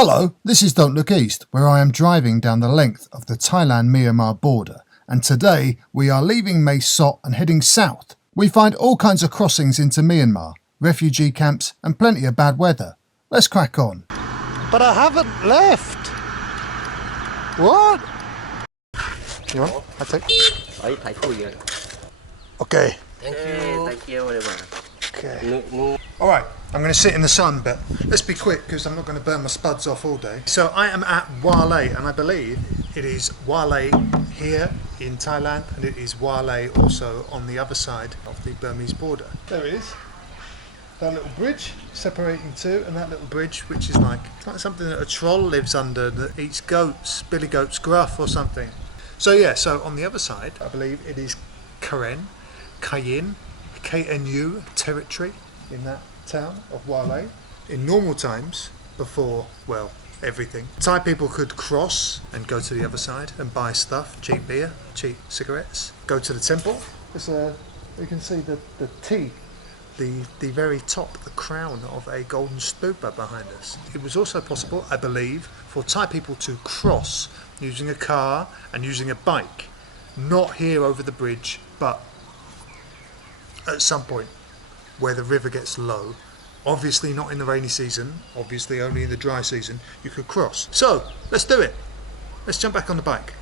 Hello, this is Don't Look East, where I am driving down the length of the Thailand-Myanmar border, and today we are leaving Mae Sot and heading south. We find all kinds of crossings into Myanmar, refugee camps and plenty of bad weather. Let's crack on. But I haven't left. What? You want? I take. Okay. Thank you very much. Okay. Alright, I'm going to sit in the sun, but let's be quick because I'm not going to burn my spuds off all day. So I am at Wale, and I believe it is Wale here in Thailand, and it is Wale also on the other side of the Burmese border. There it is. That little bridge separating two, and that little bridge which is like something that a troll lives under that eats goats, billy goat's gruff or something. So yeah, so on the other side I believe it is Karen, Kayin, KNU territory in that town of Wale. In normal times, before, well, everything, Thai people could cross and go to the other side and buy stuff, cheap beer, cheap cigarettes, go to the temple. You can see the T, the very top, the crown of a golden stupa behind us. It was also possible, I believe, for Thai people to cross using a car and using a bike, not here over the bridge, but at some point where the river gets low, obviously not in the rainy season, obviously only in the dry season, you could cross. So let's do it. Let's jump back on the bike.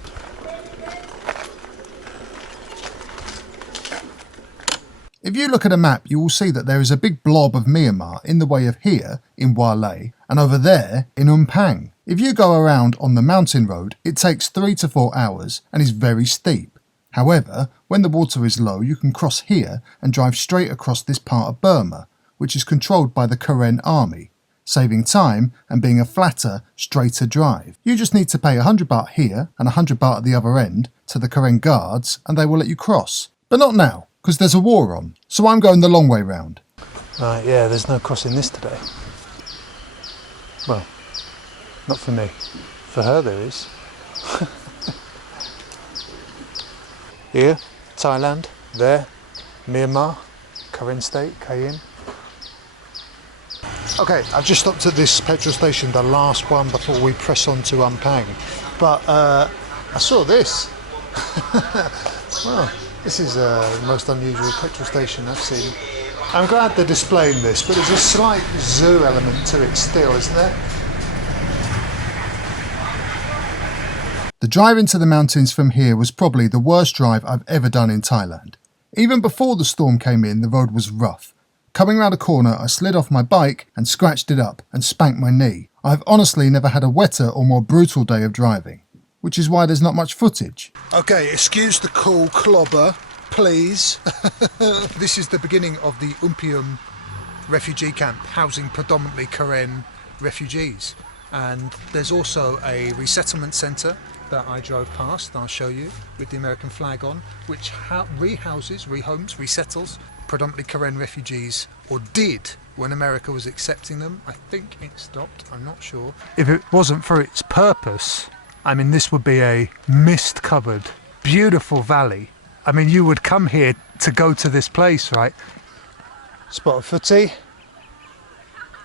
If you look at a map, you will see that there is a big blob of Myanmar in the way of here in Wale and over there in Pang. If you go around on the mountain road, it takes 3 to 4 hours and is very steep. However, when the water is low, you can cross here and drive straight across this part of Burma, which is controlled by the Karen army, saving time and being a flatter, straighter drive. You just need to pay 100 baht here and 100 baht at the other end to the Karen guards and they will let you cross. But not now, because there's a war on, so I'm going the long way round. Right, yeah, there's no crossing this today. Well, not for me. For her there is. Here, Thailand, there, Myanmar, Karen State, Kayin. Okay, I've just stopped at this petrol station, the last one before we press on to Pang. But I saw this. Well, this is the most unusual petrol station I've seen. I'm glad they're displaying this, but there's a slight zoo element to it still, isn't there? The drive into the mountains from here was probably the worst drive I've ever done in Thailand. Even before the storm came in, the road was rough. Coming round a corner, I slid off my bike and scratched it up and spanked my knee. I've honestly never had a wetter or more brutal day of driving, which is why there's not much footage. Okay, excuse the cool clobber, please. This is the beginning of the Umpium refugee camp, housing predominantly Karen refugees. And there's also a resettlement centre that I drove past, I'll show you, with the American flag on, which rehouses, rehomes, resettles predominantly Karen refugees, or did when America was accepting them. I think it stopped, I'm not sure. If it wasn't for its purpose, I mean, this would be a mist-covered, beautiful valley. I mean, you would come here to go to this place, right? Spot of footy,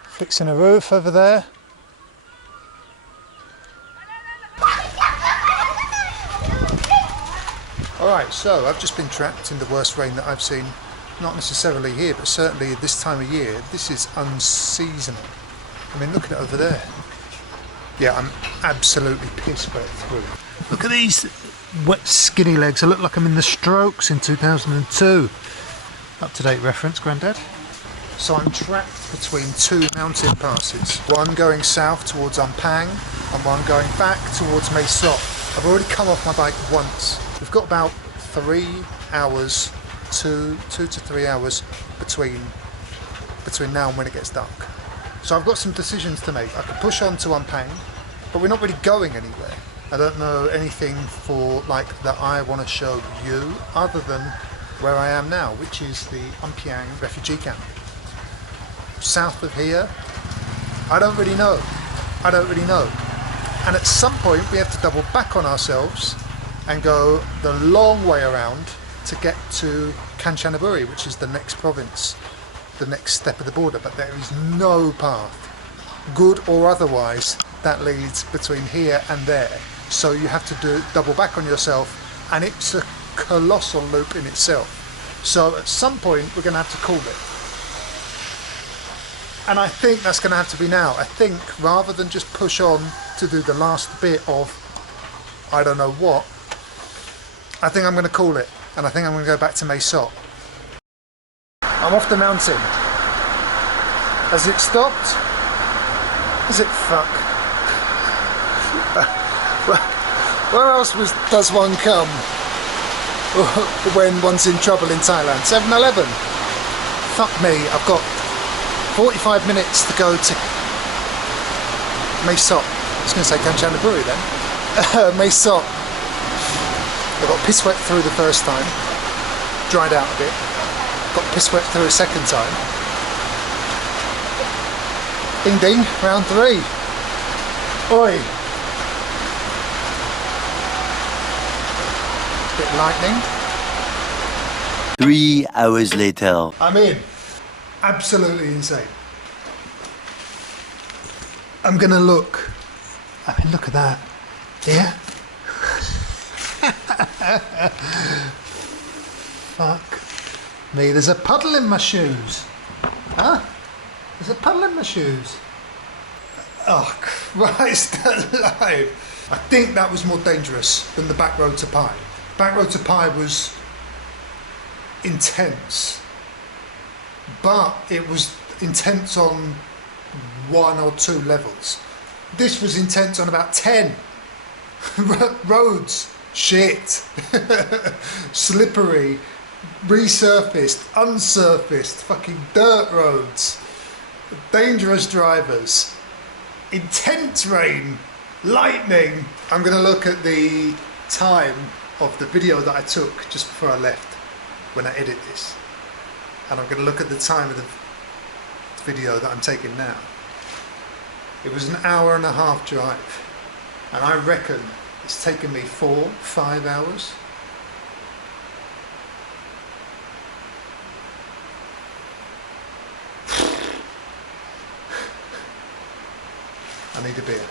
fixing a roof over there. Alright, so I've just been trapped in the worst rain that I've seen, not necessarily here, but certainly this time of year. This is unseasonal. I mean, look at it over there. Yeah, I'm absolutely pissed wet through. Look at these wet skinny legs. I look like I'm in the Strokes in 2002. Up-to-date reference, Grandad. So I'm trapped between two mountain passes. One going south towards Pang and one going back towards Mae Sot. I've already come off my bike once. We've got about 3 hours, 2 to 3 hours between now and when it gets dark. So I've got some decisions to make. I could push on to Pang, but we're not really going anywhere. I don't know anything that I want to show you other than where I am now, which is the Umpiang refugee camp. South of here, I don't really know. And at some point we have to double back on ourselves and go the long way around to get to Kanchanaburi, which is the next province, the next step of the border, but there is no path good or otherwise, that leads between here and there. So you have to do double back on yourself, and it's a colossal loop in itself. So at some point we're going to have to call it. And I think that's going to have to be now. I think rather than just push on to do the last bit of I don't know what, I think I'm going to call it. And I think I'm going to go back to Mae Sot. I'm off the mountain. Has it stopped? Has it fuck? Where else does one come when one's in trouble in Thailand? 7-Eleven. Fuck me, I've got 45 minutes to go to Mae Sot. I was going to say Kanchanaburi then. Mae Sot. I got piss wet through the first time, dried out a bit, got piss wet through a second time. Ding ding, round 3. Oi. Bit lightning. 3 hours later. I'm in. Absolutely insane. I'm gonna look. I mean, look at that. Yeah? Fuck me. There's a puddle in my shoes. Huh? There's a puddle in my shoes. Oh, Christ alive. I think that was more dangerous than the back road to Pai. Back road to Pai was intense. But it was intense on 1 or 2 levels. This was intense on about 10. Roads, shit. Slippery, resurfaced, unsurfaced, fucking dirt roads. Dangerous drivers. Intense rain. Lightning. I'm going to look at the time of the video that I took just before I left when I edit this. And I'm going to look at the time of the video that I'm taking now. It was an 1.5-hour drive, and I reckon it's taken me 4-5 hours. I need a beer.